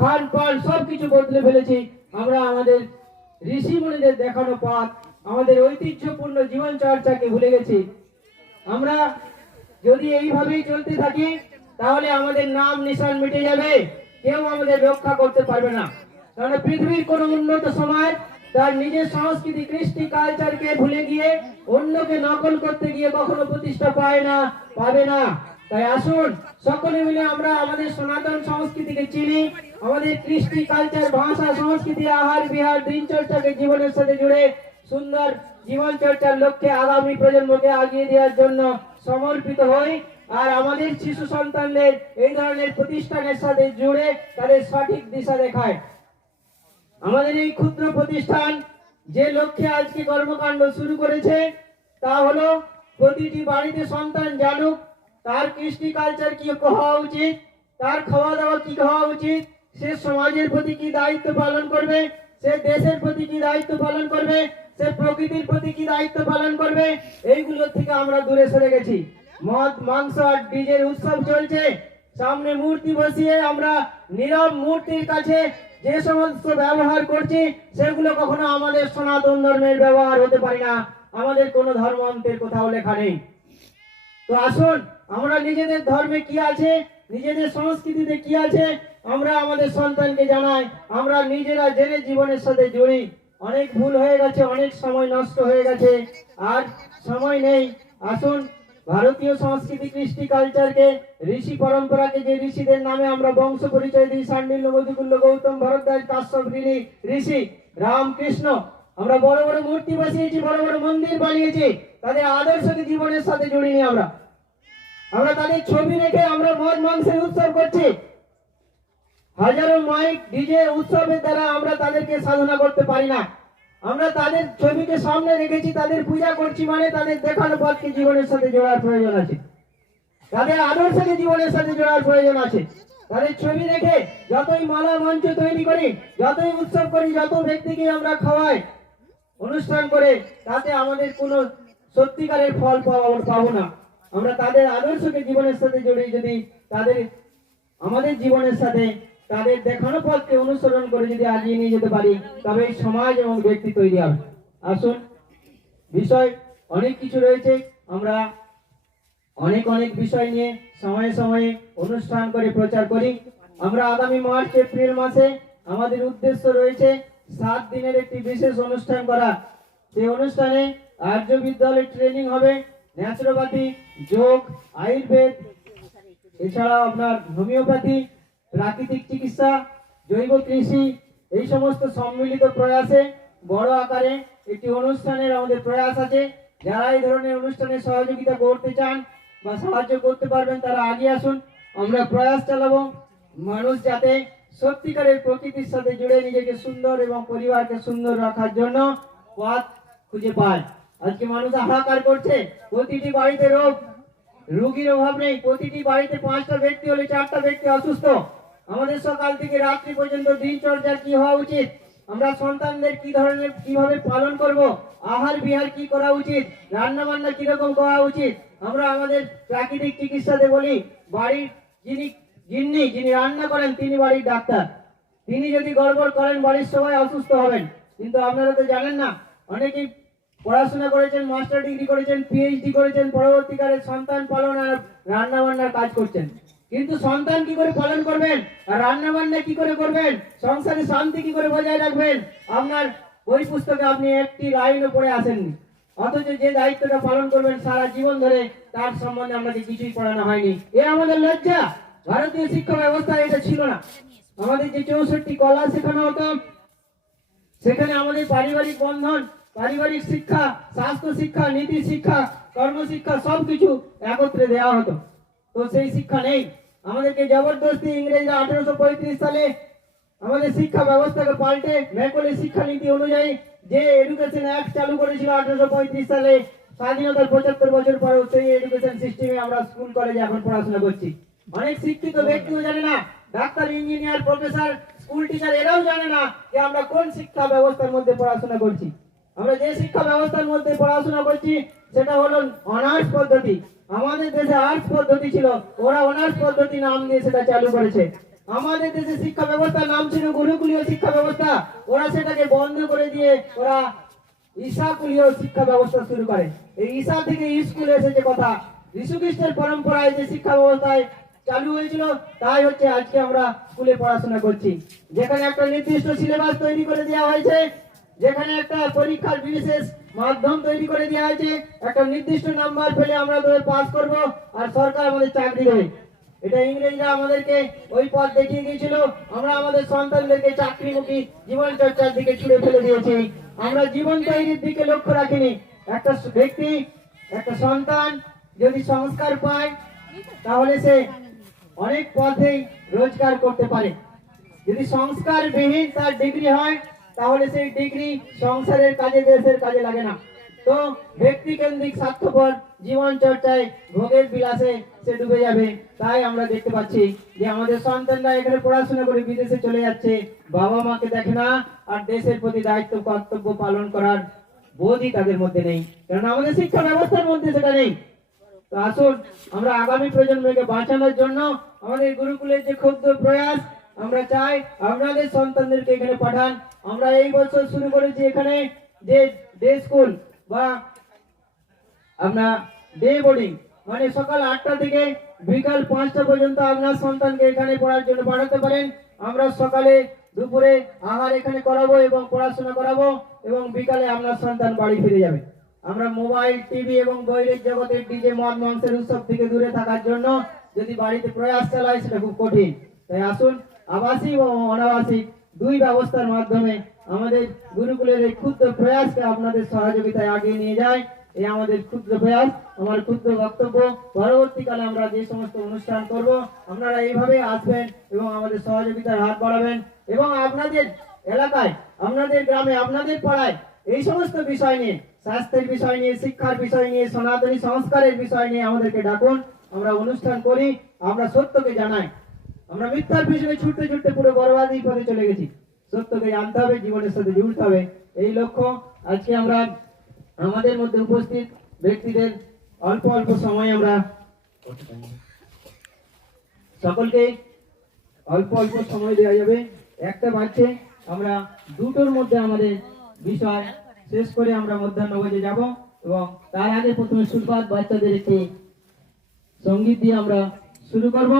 খান পান সবকিছু বদলে ফেলেছি। আমরা আমাদের ঋষি মুনিদের দেখানো পথ, আমাদের ঐতিহ্যপূর্ণ জীবন চর্চাকে ভুলে গেছি। আমরা যদি এইভাবেই চলতে থাকি তাহলে আমাদের নাম নিশান মিটে যাবে, কেউ আমাদের রক্ষা করতে পারবে না। কারণ পৃথিবীর কোন উন্নত সমাজ তার নিজের সংস্কৃতি কৃষ্টি কালচারকে ভুলে গিয়ে অন্যকে নকল করতে গিয়ে কখনো প্রতিষ্ঠা পায় না, পাবে না। তাই আসুন সকলে মিলে আমরা আমাদের সনাতন সংস্কৃতিকে চিনি, আমাদের কৃষ্টি কালচার ভাষা সংস্কৃতি আহার বিহার দিনচর্চাকে জীবনের সাথে জুড়ে সুন্দর জীবন চর্চার লক্ষ্যে আগামী প্রজন্মকে আগিয়ে দেওয়ার জন্য সমর্পিত হই। আর আমাদের শিশু সন্তানদের এই ধরনের প্রতিষ্ঠানের সাথে জুড়ে তাদের সঠিক দিশা দেখায়। আমাদের এই ক্ষুদ্র প্রতিষ্ঠান যে লক্ষ্যে আজকে কর্মকাণ্ড শুরু করেছে তা হলো প্রতিটি বাড়িতে সন্তান জানুক তার কৃষ্টি কালচার কি হওয়া উচিত, তার খাওয়া দাওয়া কি হওয়া উচিত, সে সমাজের প্রতি কি দায়িত্ব পালন করবে, সে দেশের প্রতি কি দায়িত্ব পালন করবে, সে প্রকৃতির প্রতি কি দায়িত্ব পালন করবে। এইগুলো থেকে আমরা দূরে সরে গেছি। মদ মাংস আর ডিজের উৎসব চলছে, সামনে মূর্তি বসিয়ে আমরা নীরব মূর্তির কাছে যে সমস্ত ব্যবহার করছি সেগুলো কখনো আমাদের সনাতন ধর্মের ব্যবহার হতে পারে না, আমাদের কোনো ধর্মান্তের কোথাও লেখা নেই। তো আসুন আমরা নিজেদের ধর্মে কি আছে, নিজেদের সংস্কৃতিতে কি আছে আমরা আমাদের সন্তানকে জানাই, আমরা নিজেরা জেনে জীবনের সাথে জড়ি। অনেক ভুল হয়ে গেছে, অনেক সময় নষ্ট হয়ে গেছে, আর সময় নেই। আসুন ভারতীয় সংস্কৃতি কৃষ্টি কালচারকে ঋষি পরম্পরাকে যে ঋষিদের নামে আমরা বংশ পরিচয় দিই, সান্ডিল্য মধুকুল্য গৌতম ভরদ্বাজ কাশ্যপ ঋষি রামকৃষ্ণ, আমরা বড় বড় মূর্তি বসিয়েছি, বড় বড় মন্দির বানিয়েছি, তাদের আদর্শকে জীবনের সাথে জড়িয়ে আমরা তাদের ছবি রেখে আমরা মদ মাংসের উৎসব করছি। হাজারো মাইক ডিজে উৎসবের দ্বারা আমরা তাদেরকে সাধনা করতে পারি না। আমরা তাদের ছবিকে সামনে রেখেছি, তাদের পূজা করছি, মানে তাদের দেখানো পথকে জীবনের সাথে জোড়ার প্রয়োজন আছে, তাদের আদর্শকে জীবনের সাথে জোড়ার প্রয়োজন আছে। তাদের ছবি রেখে যতই মালা মঞ্চ তৈরি করি, যতই উৎসব করি, যত ব্যক্তিকে আমরা খাওয়াই অনুষ্ঠান করে, তাতে আমাদের কোনো সত্যিকারের ফল পাবো না। আমরা তাদের আদর্শকে জীবনের সাথে জড়িয়ে যদি তাদের আমাদের জীবনের সাথে তাদের দেখানো পথকে অনুসরণ করে যদি আগিয়ে নিয়ে যেতে পারি, তবে এই সমাজ এবং ব্যক্তি তৈরি হবে। আসুন, বিষয় অনেক কিছু রয়েছে, আমরা অনেক অনেক বিষয় নিয়ে সময়ে সময়ে অনুষ্ঠান করে প্রচার করি। আমরা আগামী মার্চ এপ্রিল মাসে আমাদের উদ্দেশ্য রয়েছে 7 দিনের একটি বিশেষ অনুষ্ঠান করা। সেই অনুষ্ঠানে আর্য বিদ্যালয় ট্রেনিং হবে, ন্যাচুরোপ্যাথি, যোগ, আয়ুর্বেদ, এছাড়াও আপনার হোমিওপ্যাথি, প্রাকৃতিক চিকিৎসা, জৈব কৃষি, এই সমস্ত সম্মিলিত প্রয়াসে বড় আকারে একটি অনুষ্ঠানের আমাদের প্রয়াস আছে। যারা এই ধরনের অনুষ্ঠানে সহযোগিতা করতে চান বা সাহায্য করতে পারবেন তারা আগে আসুন। আমরা প্রয়াস চালাবো মানুষ যাতে সত্যিকারের প্রকৃতির সাথে জুড়ে নিজেকে সুন্দর এবং পরিবারকে সুন্দর রাখার জন্য পথ খুঁজে পায়। আজকে মানুষ হাহাকার করছে, প্রতিটি বাড়িতে রোগীর অভাব নেই, প্রতিটি বাড়িতে 5টা ব্যক্তি হলে 4টা ব্যক্তি অসুস্থ। আমাদের সকাল থেকে রাত্রি পর্যন্ত দিনচর্যা কি হওয়া উচিত, আমরা সন্তানদের কি ধরনের কিভাবে পালন করব, আহার বিহার কি করা উচিত, রান্না বান্না কিরকম করা উচিত। আমরা আমাদের প্রাকৃতিক চিকিৎসাতে বলি বাড়ির যিনি রান্না করেন তিনি বাড়ির ডাক্তার, তিনি যদি গড়বড় করেন বাড়ির সবাই অসুস্থ হবেন। কিন্তু আপনারা তো জানেন না, অনেকেই পড়াশোনা করেছেন, মাস্টার ডিগ্রি করেছেন, পিএইচডি করেছেন, পরবর্তীকালে সন্তান পালন আর রান্না বান্নার কাজ করছেন, কিন্তু সন্তান কি করে পালন করবেন আর রান্না বান্না কি করে করবেন, সংসারে শান্তি কি করে বজায় রাখবেন, আপনার বই পুস্তকে আপনি একটি লাইনও পড়ে আসেননি। অথচ যে দায়িত্বটা পালন করবেন সারা জীবন ধরে তার সম্বন্ধে আমাদের কিছুই পড়ানো হয়নি। এ আমাদের লজ্জা। ভারতীয় শিক্ষা ব্যবস্থায় এটা ছিল না। আমাদের যে 64টি কলা শেখানো হতো, সেখানে আমাদের পারিবারিক বন্ধন, পারিবারিক শিক্ষা, স্বাস্থ্য শিক্ষা, নীতি শিক্ষা, কর্মশিক্ষা সবকিছু একত্রে দেওয়া হতো। তো সেই শিক্ষা নেই। আমাদেরকে জবরদস্তি ইংরেজরা 1835 সালে আমাদের শিক্ষা ব্যবস্থাকে পাল্টে ম্যাকলে শিক্ষানীতি অনুযায়ী যে এডুকেশন অ্যাক্ট চালু করেছিল 1835 সালে, স্বাধীনতার 75 বছর পরেও সেই এডুকেশন সিস্টেমে আমরা স্কুল কলেজে এখন পড়াশোনা করছি। অনেক শিক্ষিত ব্যক্তিও জানে না, doctor, engineer, professor, school teacher এরাও জানে না যে আমরা কোন শিক্ষা ব্যবস্থার মধ্যে পড়াশোনা করছি। আমরা যে শিক্ষা ব্যবস্থার মধ্যে পড়াশোনা করছি সেটা হলো অনার্স পদ্ধতি। আমাদের দেশে আর্টস পদ্ধতি ছিল, ওরা অনার্স পদ্ধতি নাম দিয়ে সেটা চালু করেছে। আমাদের দেশে শিক্ষা ব্যবস্থার নাম ছিল গুরুকুলীয় শিক্ষা ব্যবস্থা, ওরা সেটাকে বন্ধ করে দিয়ে ওরা ঈশাকুলীয় শিক্ষা ব্যবস্থা শুরু করে। এই ঈশা থেকে স্কুল এসেছে কথা। যীশু খ্রিস্টের পরম্পরায় যে শিক্ষা ব্যবস্থায় চালু হয়েছিল তাই হচ্ছে আজকে আমরা স্কুলে পড়াশোনা করছি, যেখানে একটা নির্দিষ্ট সিলেবাস তৈরি করে দেওয়া হয়েছে, যেখানে একটা পরীক্ষার বিশেষ মাধ্যম তৈরি করে দেওয়া হয়েছে, একটা নির্দিষ্ট নাম্বার পেলে আমরা তোদের পাস করব আর সরকার আমাদের চাকরি দেবে। এটা ইংরেজরা আমাদেরকে ওই পথ দেখিয়ে গিয়েছিল, আমরা আমাদের সন্তানদেরকে চাকরিমুখী জীবন চর্চার দিকে ছুড়ে ফেলে দিয়েছি। আমরা জীবন তৈরির দিকে লক্ষ্য রাখিনি। একটা ব্যক্তি, একটা সন্তান যদি সংস্কার পায় তাহলে সে অনেক পথেই রোজগার করতে পারে। যদি সংস্কার বিহীন তার ডিগ্রি হয় তাহলে সেই ডিগ্রি সংসারের কাজে, দেশের কাজে লাগে না। তো ব্যক্তি কেন্দ্রিক স্বার্থপর জীবন চর্চায়, ভোগের বিলাসে সে ডুবে যাবে। তাই আমরা দেখতে পাচ্ছি যে আমাদের সন্তানরা এখানে পড়াশোনা করে বিদেশে চলে যাচ্ছে, বাবা মাকে দেখে না, আর দেশের প্রতি দায়িত্ব কর্তব্য পালন করার বোধই তাদের মধ্যে নেই, কারণ আমাদের শিক্ষা ব্যবস্থার মধ্যে সেটা নেই। তো আসুন আমরা আগামী প্রজন্মকে বাঁচানোর জন্য আমাদের গুরুকুলের যে ক্ষুদ্র প্রয়াস, আমরা চাই আপনাদের সন্তানদেরকে এখানে পাঠান। আমরা এই বছর শুরু করেছি এখানে যে ডে স্কুল বা আপনার ডে বোর্ডিং, মানে সকাল 8টা থেকে বিকাল 5টা পর্যন্ত আপনার সন্তানকে এখানে পড়ার জন্য পাঠাতে পারেন। আমরা সকালে দুপুরে আহার এখানে করাবো এবং পড়াশোনা করাবো, এবং বিকালে আপনার সন্তান বাড়ি ফিরে যাবে। আমরা মোবাইল, টিভি এবং বৈরের জগতের ডিজে, মদ মাংসের উৎসব থেকে দূরে থাকার জন্য যদি বাড়িতে প্রয়াস চালাই সেটা খুব কঠিন। তাই আসুন আবাসিক ও অনাবাসিক দুই ব্যবস্থার মাধ্যমে আমাদের গুরুকুলের এই ক্ষুদ্র প্রয়াসকে আপনাদের সহযোগিতায় আগিয়ে নিয়ে যায়। এই আমাদের ক্ষুদ্র প্রয়াস, আমার ক্ষুদ্র বক্তব্য। পরবর্তীকালে আমরা যে সমস্ত অনুষ্ঠান করব আপনারা এইভাবে আসবেন এবং আমাদের সহযোগিতার হাত বাড়াবেন, এবং আপনাদের এলাকায়, আপনাদের গ্রামে, আপনাদের পাড়ায় এই সমস্ত বিষয় নিয়ে, স্বাস্থ্যের বিষয় নিয়ে, শিক্ষার বিষয় নিয়ে, সনাতনী সংস্কারের বিষয় নিয়ে আমাদেরকে ডাকুন। আমরা অনুষ্ঠান করি, আমরা সত্যকে জানাই। আমরা মিথ্যার পিছনে ছুটতে ছুটতে পুরো বরবাদি পথে চলে গেছি। সত্যকে জানতে হবে, জীবনের সাথে জুড়তে হবে, এই লক্ষ্য। আজকে আমরা আমাদের মধ্যে উপস্থিত ব্যক্তিদের অল্প অল্প সময় আমরা সকলকে অল্প অল্প সময় দেওয়া যাবে। 1টা বাজছে, আমরা 2টোর মধ্যে আমাদের বিষয় শেষ করে আমরা মধ্যাহ্নভোজে যাব, এবং তার আগে প্রথমে সুরপাত বাচ্চাদের একটি সঙ্গীত দিয়ে আমরা শুরু করব।